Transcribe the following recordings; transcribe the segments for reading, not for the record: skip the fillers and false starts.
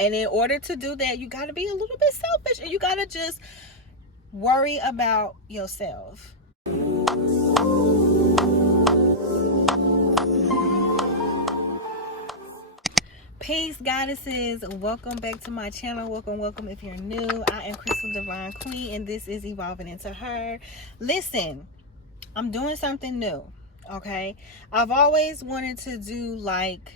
And in order to do that, you got to be a little bit selfish, and you got to just worry about yourself. Peace, goddesses. Welcome back to my channel. Welcome if you're new. I am Crystal Divine Queen, and this is Evolving Into Her. Listen, I'm doing something new, okay? I've always wanted to do like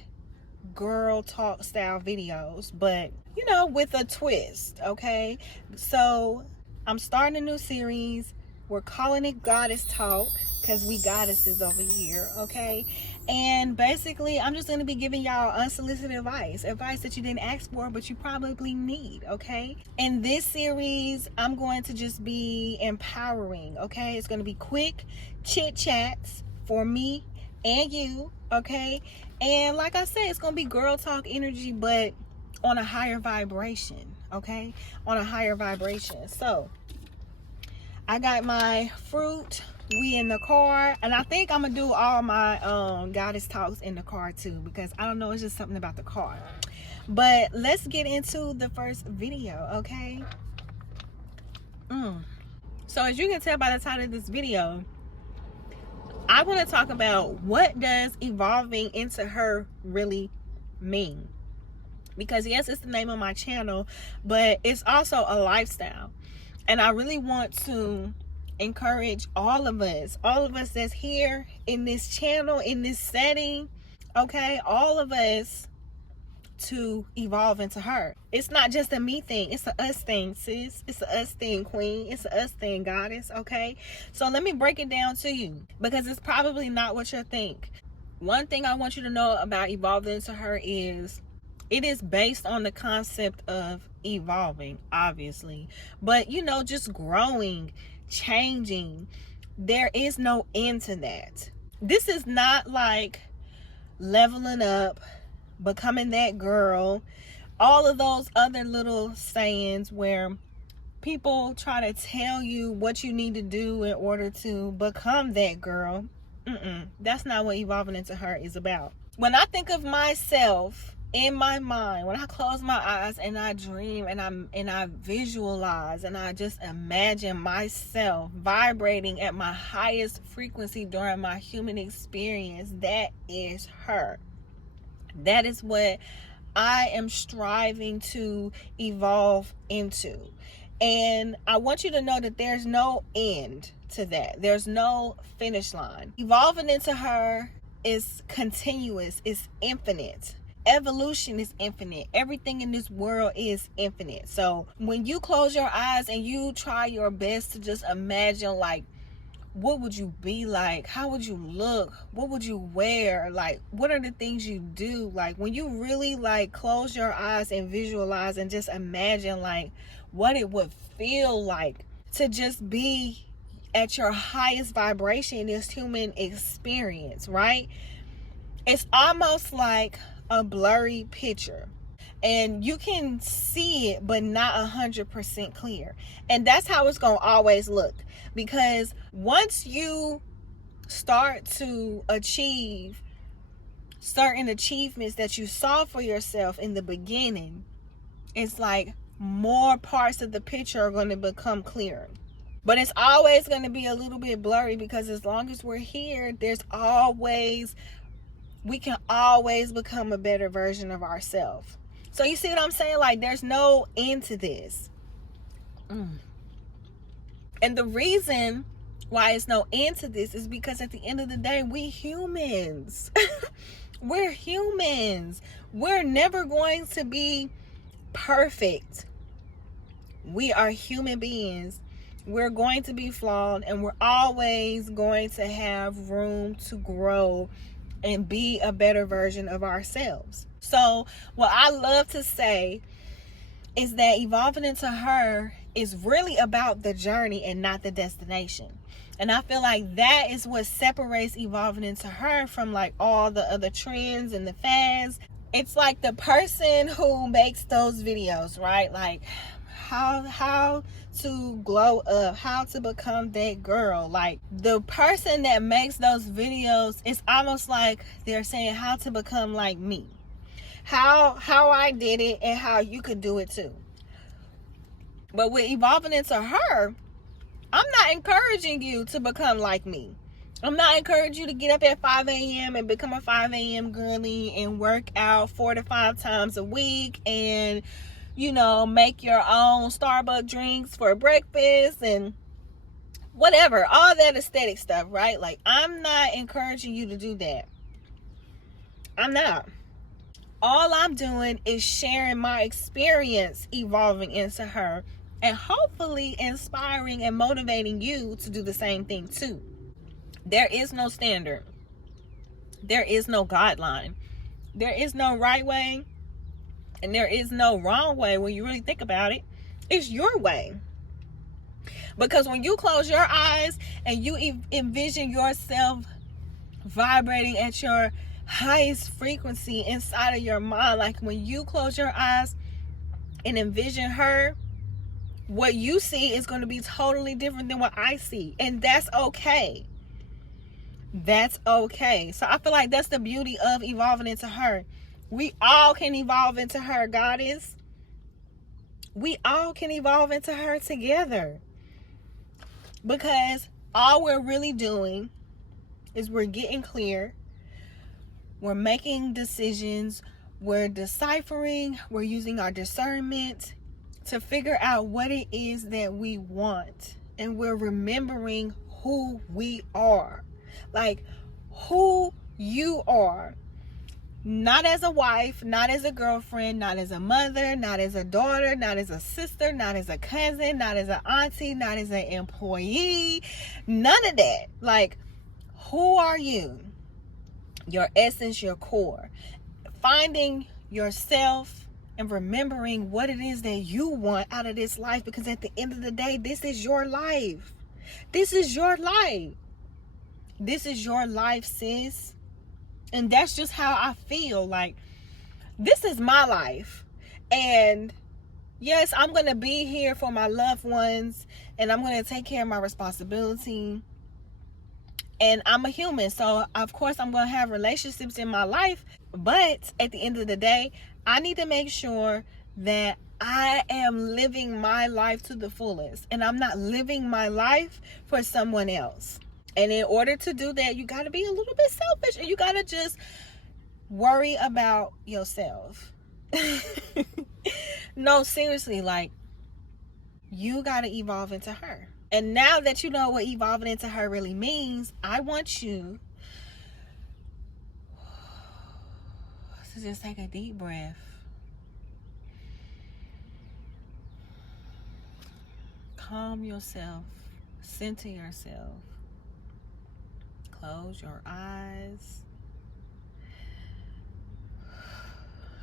girl talk style videos, but you know, with a twist, okay? So I'm starting a new series. We're calling it Goddess Talk because we goddesses over here, okay? And basically, I'm just going to be giving y'all unsolicited advice that you didn't ask for, but you probably need, okay? In this series, I'm going to just be empowering, okay? It's going to be quick chit chats for me and you, okay? And like I said, it's going to be girl talk energy, but on a higher vibration, okay? On a higher vibration. So I got my fruit. We in the car, and I think I'm gonna do all my goddess talks in the car too, because I don't know, it's just something about the car. But let's get into the first video, okay? So as you can tell by the title of this video, I want to talk about what does evolving into her really mean. Because yes, it's the name of my channel, but it's also a lifestyle. And I really want to encourage all of us that's here in this channel, in this setting, okay, all of us to evolve into her. It's not just a me thing, it's a us thing, sis. It's a us thing, queen. It's a us thing, goddess, okay? So let me break it down to you, because it's probably not what you think. One thing I want you to know about evolving into her is it is based on the concept of evolving, obviously, but you know, just growing, changing. There is no end to that. This is not like leveling up, becoming that girl, all of those other little sayings where people try to tell you what you need to do in order to become that girl. That's not what evolving into her is about. When I think of myself in my mind, when I close my eyes and I dream and I visualize and I just imagine myself vibrating at my highest frequency during my human experience, that is her. That is what I am striving to evolve into. And I want you to know that there's no end to that. There's no finish line. Evolving into her is continuous, it's infinite. Evolution is infinite. Everything in this world is infinite. So when you close your eyes and you try your best to just imagine, like, what would you be like? How would you look? What would you wear? Like, what are the things you do? Like, when you really like close your eyes and visualize and just imagine like what it would feel like to just be at your highest vibration in this human experience, right? It's almost like a blurry picture, and you can see it but not 100% clear. And that's how it's gonna always look, because once you start to achieve certain achievements that you saw for yourself in the beginning, it's like more parts of the picture are going to become clearer. But it's always going to be a little bit blurry, because as long as we're here, we can always become a better version of ourselves. So you see what I'm saying? Like, there's no end to this. And the reason why it's no end to this is because at the end of the day, we humans. We're humans. We're never going to be perfect. We are human beings. We're going to be flawed, and we're always going to have room to grow and be a better version of ourselves. So what I love to say is that evolving into her is really about the journey and not the destination. And I feel like that is what separates evolving into her from like all the other trends and the fads. It's like the person who makes those videos, right? Like how to glow up, how to become that girl. Like, the person that makes those videos, it's almost like they're saying how to become like me. how I did it and how you could do it too. But with evolving into her, I'm not encouraging you to become like me. I'm not encouraging you to get up at 5 a.m. and become a 5 a.m. girly and work out 4 to 5 times a week and, you know, make your own Starbucks drinks for breakfast and whatever. All that aesthetic stuff, right? Like, I'm not encouraging you to do that. I'm not. All I'm doing is sharing my experience evolving into her and hopefully inspiring and motivating you to do the same thing too. There is no standard. There is no guideline. There is no right way and there is no wrong way when you really think about it. It's your way. Because when you close your eyes and you envision yourself vibrating at your highest frequency inside of your mind, like when you close your eyes and envision her, what you see is going to be totally different than what I see. And that's okay. That's okay. So I feel like that's the beauty of evolving into her. We all can evolve into her, goddess. We all can evolve into her together. Because all we're really doing is we're getting clear. We're making decisions. We're deciphering. We're using our discernment to figure out what it is that we want. And we're remembering who we are. Like who you are. Not as a wife, not as a girlfriend, not as a mother, not as a daughter, not as a sister, not as a cousin, not as an auntie, not as an employee. None of that. Like, who are you? Your essence, your core. Finding yourself and remembering what it is that you want out of this life, because at the end of the day, this is your life. This is your life. This is your life, sis. And that's just how I feel. Like, this is my life. And yes, I'm going to be here for my loved ones. And I'm going to take care of my responsibility. And I'm a human. So, of course, I'm going to have relationships in my life. But at the end of the day, I need to make sure that I am living my life to the fullest. And I'm not living my life for someone else. And in order to do that, you got to be a little bit selfish. And you got to just worry about yourself. No, seriously, like, you got to evolve into her. And now that you know what evolving into her really means, I want you to just take a deep breath. Calm yourself. Center yourself. Close your eyes.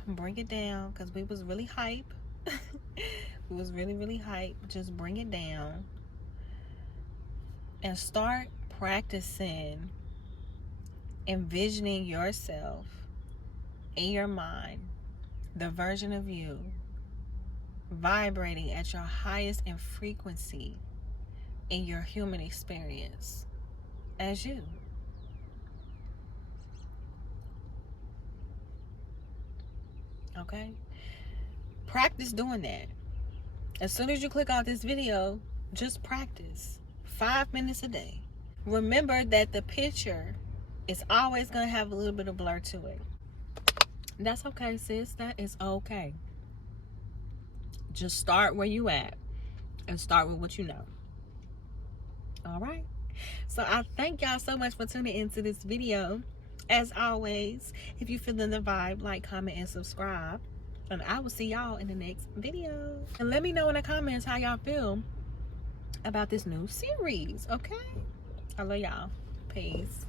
Bring it down, because we was really hype. We was really hype. Just bring it down. And start practicing envisioning yourself in your mind, the version of you vibrating at your highest in frequency in your human experience as you. Okay? Practice doing that. As soon as you click off this video, just practice 5 minutes a day. Remember that the picture is always going to have a little bit of blur to it. That's okay, sis. That is okay. Just start where you at and start with what you know. All right? So I thank y'all so much for tuning into this video. As always, if you're feeling the vibe, like, comment, and subscribe. And I will see y'all in the next video. And let me know in the comments how y'all feel about this new series, okay? I love y'all. Peace.